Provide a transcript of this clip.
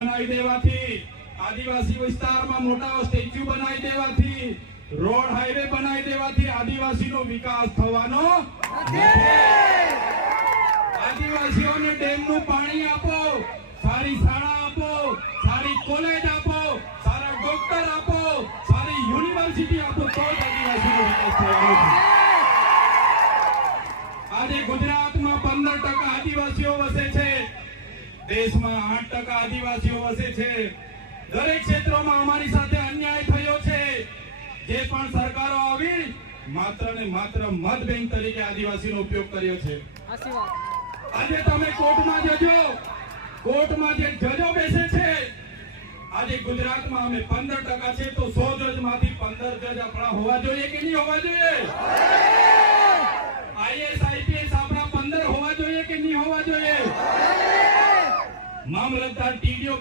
બનાવી દેવાથી, આદિવાસી વિસ્તારમાં મોટા સ્ટેચ્યુ બનાવી દેવાથી, રોડ હાઈવે બનાવી દેવાથી આદિવાસીનો વિકાસ થવાનો નથી। આદિવાસીઓને ડેમનું પાણી આપો, સારી શાળા આપો, સારી કોલેજ આપો, સારા ડોક્ટર આપો, સારી યુનિવર્સિટી આપો, તો જ આદિવાસીનો વિકાસ થવાનો છે। આજે ગુજરાતમાં 15% આદિવાસીઓ વસે છે, દેશમાં 8% આદિવાસીઓ વસે છે। દરેક ક્ષેત્રમાં અમારી સાથે અન્યાય થયો છે। જે પણ સરકારો આવી માત્ર ને માત્ર મત બેંક તરીકે આદિવાસીનો ઉપયોગ કર્યો છે। આજે તમે કોર્ટમાં જજો, કોર્ટમાં જે જજો બેસે છે, આજે ગુજરાતમાં અમે 15% છે તો 100 જજમાંથી 15 જજ આપણા હોવા જોઈએ કે નહીં હોવા જોઈએ? આઈએસ આઈપીએસ આપણા 15 હોવા જોઈએ કે નહીં હોવા જોઈએ? મામલતદાર ટીડીઓ